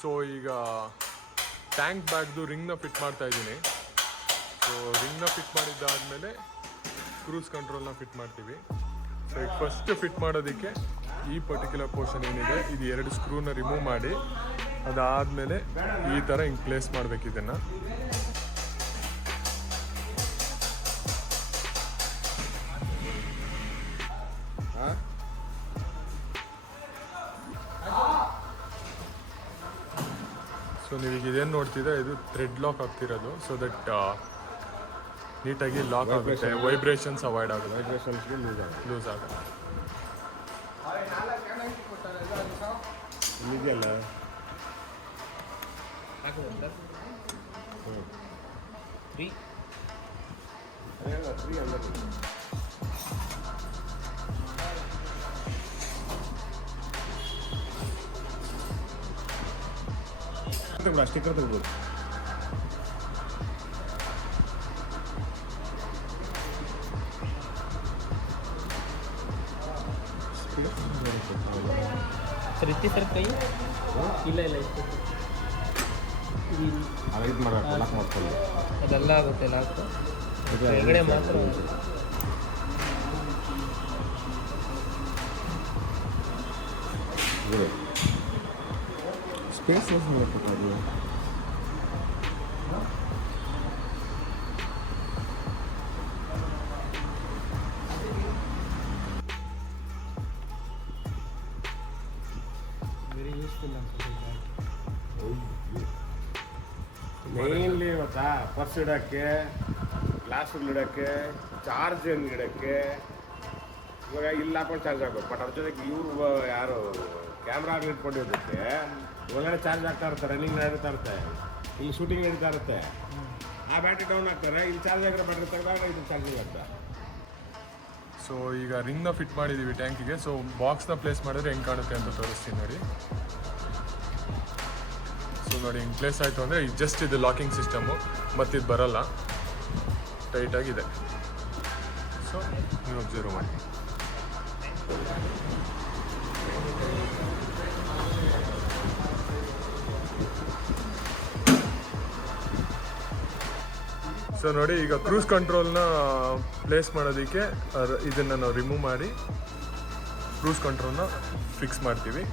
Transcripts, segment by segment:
So ಈಗ tank ಬ್ಯಾಗ್ದು ರಿಂಗ್ನ fit ಮಾಡ್ತಾ ಇದ್ದೀನಿ. ಸೊ ರಿಂಗ್ನ ಫಿಟ್ ಮಾಡಿದ್ದಾದಮೇಲೆ ಕ್ರೂಸ್ ಕಂಟ್ರೋಲ್ನ ಫಿಟ್ ಮಾಡ್ತೀವಿ. ಸೊ ಈಗ ಫಸ್ಟ್ ಫಿಟ್ ಮಾಡೋದಕ್ಕೆ ಈ ಪರ್ಟಿಕ್ಯುಲರ್ ಪೋರ್ಷನ್ ಏನಿದೆ ಇದು 2 ಸ್ಕ್ರೂನ ರಿಮೂವ್ ಮಾಡಿ ಅದಾದಮೇಲೆ ಈ ಥರ ಹಿಂಗೆ ಪ್ಲೇಸ್ ಮಾಡಬೇಕು ಇದನ್ನು. ಸೊ ನೀವೀಗ ಇದೇನು ನೋಡ್ತಿದ್ರೆ ಇದು ಥ್ರೆಡ್ ಲಾಕ್ ಆಗ್ತಿರೋದು. ಸೊ ದಟ್ ನೀಟಾಗಿ ಲಾಕ್ ಆಗುತ್ತೆ, ವೈಬ್ರೇಷನ್ಸ್ ಅವಾಯ್ಡ್ ಆಗುತ್ತೆ, ವೈಬ್ರೇಷನ್ಸ್ಗೆ ಲೂಸ್ ಆಗುತ್ತೆ. ಇದೆಯಲ್ಲ ಸ್ಟಿಕ್ಕರ್ ತೆಗ್ಬೋದು. ಸರ್ ಇತ್ತಿ ಸರ್ ಕೈ ಇಲ್ಲ ಇದು ಮಾಡಬೇಕು, ಲಾಕ್ ಮಾಡ್ಕೊಳ್ಳಿ. ಅದೆಲ್ಲ ಆಗುತ್ತೆ ಲಾಕ್, ಕೆಳಗಡೆ ಮಾತ್ರ ಸ್ಪೇಸ್ ಮಾಡಬೇಕು. ವೆರಿ ಯೂಸ್ಫುಲ್ ಅನ್ಸುತ್ತೆ. ಮೇನ್ಲಿ ಗೊತ್ತಾ, ಪರ್ಸ್ ಇಡೋಕ್ಕೆ, ಗ್ಲಾಸ್ಗಳು ಇಡೋಕ್ಕೆ, ಚಾರ್ಜ್ ಇಡೋಕ್ಕೆ. ಇವಾಗ ಇಲ್ಲಿ ಹಾಕೊಂಡು ಚಾರ್ಜ್ ಆಗಬೇಕು. ಬಟ್ ಅದ್ರ ಜೊತೆಗೆ ಇವ್ರು ಯಾರು ಕ್ಯಾಮ್ರಾ ಇಟ್ಕೊಂಡಿರೋದಕ್ಕೆ ಒಳಗಡೆ ಚಾರ್ಜ್ ಆಗ್ತಾ ಇರ್ತಾರೆ, ರನ್ನಿಂಗ್ ನಡೀತಾ ಇರುತ್ತೆ, ಇಲ್ಲಿ ಶೂಟಿಂಗ್ ನಡೀತಾ ಇರುತ್ತೆ. ಆ ಬ್ಯಾಟ್ರಿ ಡೌನ್ ಆಗ್ತಾರೆ, ಇಲ್ಲಿ ಚಾರ್ಜ್ ಆಗಿರೋ ಬ್ಯಾಟ್ರಿ ತೆಗೆದಾಗ ಇದು ಚಾರ್ಜಿಂಗ್ ಆಗ್ತದೆ. ಸೊ ಈಗ ರಿಂಗ್ನ ಫಿಟ್ ಮಾಡಿದ್ದೀವಿ ಟ್ಯಾಂಕಿಗೆ. ಸೊ ಬಾಕ್ಸ್ನ ಪ್ಲೇಸ್ ಮಾಡಿದ್ರೆ ಹೆಂಗೆ ಕಾಣುತ್ತೆ ಅಂತ ತೋರಿಸ್ತೀನಿ ನೋಡಿ. ಸೊ ನೋಡಿ ಹಿಂಗೆ ಪ್ಲೇಸ್ ಆಯಿತು ಅಂದರೆ ಈಗ ಜಸ್ಟ್ ಇದು ಲಾಕಿಂಗ್ ಸಿಸ್ಟಮು, ಮತ್ತಿದು ಬರೋಲ್ಲ, ಟೈಟಾಗಿದೆ. ಸೊ ನೀವು ಅಬ್ಸರ್ವ್ ಮಾಡಿ. ಸೊ ನೋಡಿ ಈಗ ಕ್ರೂಸ್ ಕಂಟ್ರೋಲ್ನ ಪ್ಲೇಸ್ ಮಾಡೋದಕ್ಕೆ ಇದನ್ನು ನಾವು ರಿಮೂವ್ ಮಾಡಿ ಕ್ರೂಸ್ ಕಂಟ್ರೋಲ್ನ ಫಿಕ್ಸ್ ಮಾಡ್ತೀವಿ.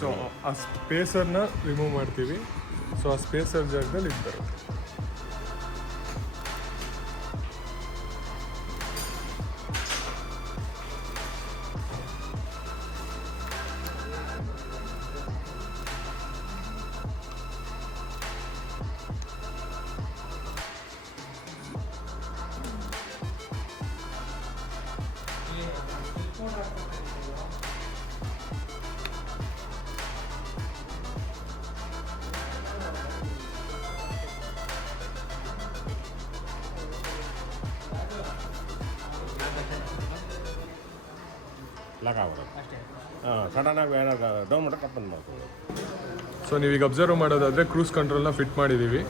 ಸೊ ಆ ಸ್ಪೇಸರ್ನ ರಿಮೂವ್ ಮಾಡ್ತೀವಿ. ಸೊ ಆ ಸ್ಪೇಸರ್ ಜಾಗದಲ್ಲಿ ಇದು ಬರುತ್ತೆ. ಲಾಕ್ ಆಗ್ಬಿಡೋದು. ಸಡನ್ನಾಗಿ ಏನಾದ್ರು ಡೌನ್ ಮಾಡೋಕೆ ಅಪ್ ಮಾಡ್ಕೊಳ್ಳೋದು. ಸೊ ನೀವೀಗ ಅಬ್ಸರ್ವ್ ಮಾಡೋದಾದರೆ ಕ್ರೂಸ್ ಕಂಟ್ರೋಲ್ನ ಫಿಟ್ ಮಾಡಿದ್ದೀವಿ.